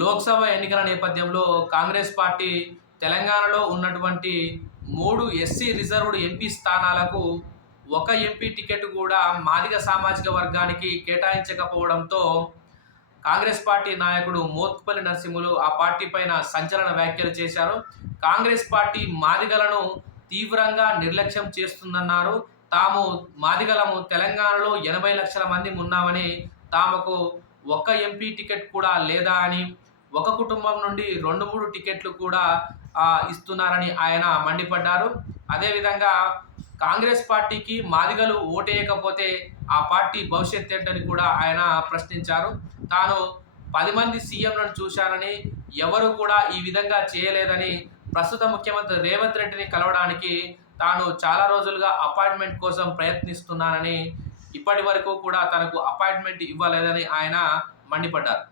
లోక్సభ ఎన్నికల నేపథ్యంలో కాంగ్రెస్ పార్టీ తెలంగాణలో ఉన్నటువంటి మూడు ఎస్సీ రిజర్వ్డ్ ఎంపీ స్థానాలకు ఒక ఎంపీ టికెట్ కూడా మాదిగ సామాజిక వర్గానికి కేటాయించకపోవడంతో కాంగ్రెస్ పార్టీ నాయకుడు మోత్కుపల్లి నరసింహులు ఆ పార్టీ పైన సంచలన వ్యాఖ్యలు చేశారు. కాంగ్రెస్ పార్టీ మాదిగలను తీవ్రంగా నిర్లక్ష్యం చేస్తుందన్నారు. తాము మాదిగలము తెలంగాణలో ఎనభై లక్షల మంది ఉన్నామని తాముకు ఒక్క ఎంపీ టికెట్ కూడా లేదా అని ఒక కుటుంబం నుండి రెండు మూడు టికెట్లు కూడా ఇస్తున్నారని ఆయన మండిపడ్డారు. అదేవిధంగా కాంగ్రెస్ పార్టీకి మాదిగలు ఓటేయకపోతే ఆ పార్టీ భవిష్యత్ ఏంటని కూడా ఆయన ప్రశ్నించారు. తాను పది మంది సీఎంలను చూశానని ఎవరు కూడా ఈ విధంగా చేయలేదని ప్రస్తుత ముఖ్యమంత్రి రేవంత్ రెడ్డిని కలవడానికి తాను చాలా రోజులుగా అపాయింట్మెంట్ కోసం ప్రయత్నిస్తున్నానని ఇప్పటి వరకు కూడా తనకు అపాయింట్మెంట్ ఇవ్వలేదని ఆయన మండిపడ్డారు.